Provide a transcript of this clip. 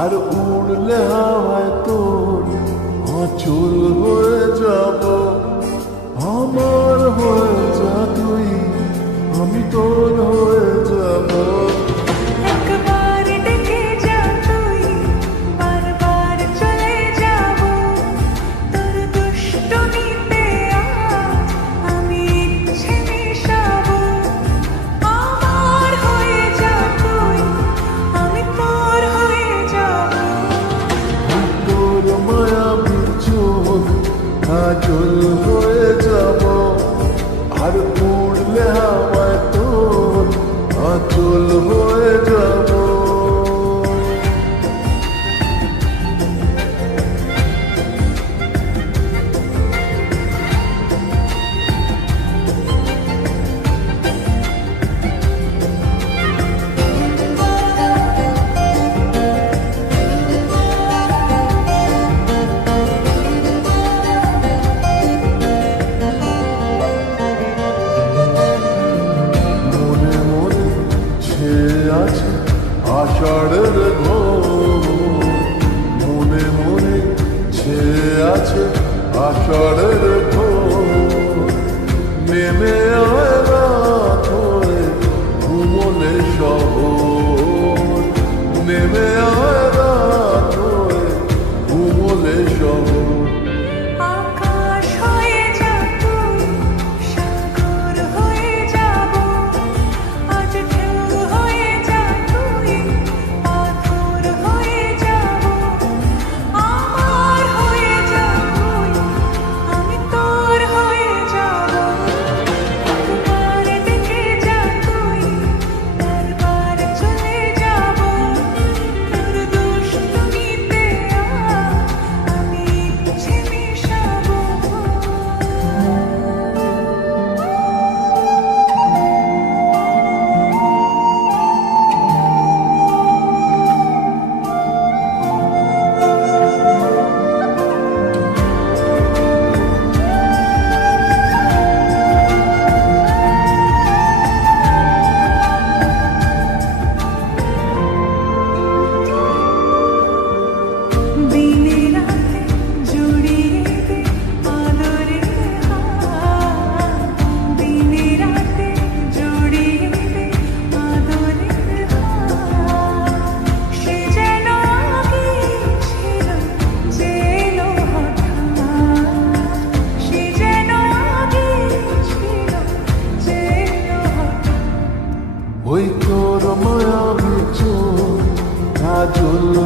আর উড়লে হাওয়ায় তোর আঁচল হয়ে যাব। আমার হয়ে যা তুই, আমি তোর হয়ে যাব। একবার ডেকে যা তুই, বারবার চলে যাব। তোর দুষ্টুমিতে আজ আমি ইচ্ছে মিশাবো। আমার হয়ে যা তুই, আমি তোর হয়ে যাব। তোর মায়াবী চোখ কাজল হয়ে যাব। আর উড়লে হাওয়ায় তোর আঁচল হয়ে যাব। মনে মনে ছেয়ে আছে আষাঢ়ের ঘোর। মনে মনে ছেয়ে আছে আষাঢ়ের ঘোর। নেমে আয় রাত হয়ে ঘুমলে শহর। নেমে আয় রাত হয়ে ঘুমলে শহর। আকাশ হয়ে যা তুই, সাগর হয়ে যাব। আজ ঢেউ হয়ে যা তুই, পাথর হয়ে যাব। আমার হয়ে যা তুই, আমি তোর হয়ে যাব। একবার ডেকে যা তুই, বারবার চলে যাব। তোর দুষ্টুমিতে আজ আমি ইচ্ছে মিশাবো। দিনে রাতে জড়িয়ে দে আদরের হাত। দিনে রাতে জড়িয়ে দে আদরের হাত। সে যেন আগে ছিল, যে এলো হঠাৎ। সে যেন আগে ছিল, যে এলো হঠাৎ। ওই তোর মায়াবী চোখ কাজল